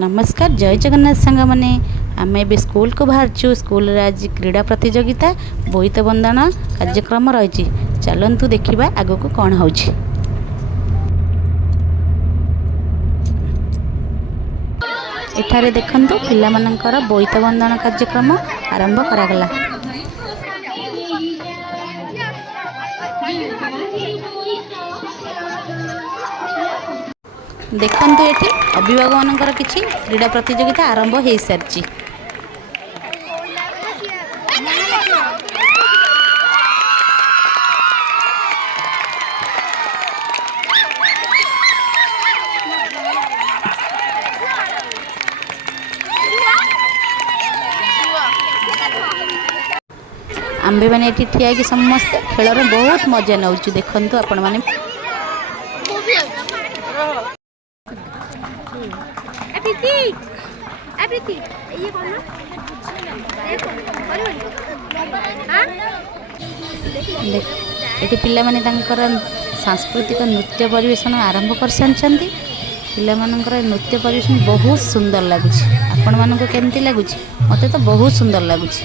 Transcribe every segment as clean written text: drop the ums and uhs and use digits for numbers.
नमस्कार जय जगन्नाथ सांग मैंने आम ए स्कूल को बाहर स्कूल आज क्रीड़ा प्रतियोगिता बोईत बंदना कार्यक्रम रही चलतु देखा आग को कौन हो देखु पिला बोईत बंदन कार्यक्रम आरंभ करागला। देखंतु एठी अभिभावक मानकर किछि क्रीड़ा प्रतियोगिता आरंभ हो सारी। आंबे मैंने एठी ठिया कि समस्त खेल बहुत मजा नौ देखंतु आपण माने ये पिला माने सांस्कृतिक नृत्य परिवेशन आरंभ कर सारी। पिला मानकर नृत्य परिवेशन बहुत सुंदर लगुच। आपण मानक केमती लगुच? मते तो बहुत सुंदर लगुच।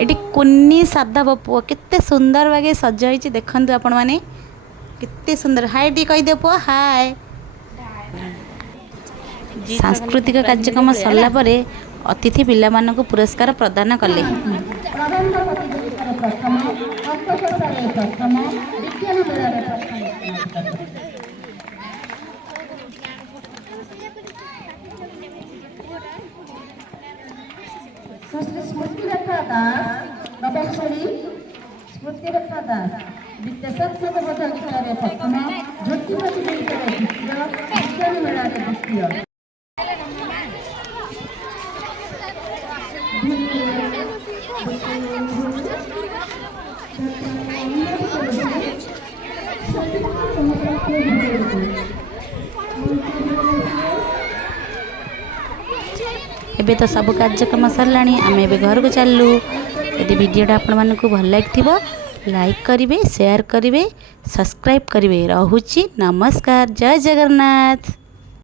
एटी कुन्नी साधा पुआ केते सुंदर बागे सजाई देखंतु आपण माने केते सुंदर। हाय टी कहि दे पुआ हाय। सांस्कृतिक कार्यक्रम सरला परे अतिथि पिला मानकु पुरस्कार प्रदान कले। स्मृतिरेखा दास नवम श्रेणी स्मृतिरेखा दास द्वितीय संस्कृत प्रतियोगितार प्रथम झोटी प्रतियोगितार द्वितीय विज्ञान मेलार द्वितीय। एबे तो सब कार्यक्रम सरला आम ए घर को चलू। यदि वीडियोटा आपण मानक भल लगी लाइक करेंगे, शेयर करेंगे, सब्सक्राइब करेंगे। रहुची नमस्कार जय जगन्नाथ।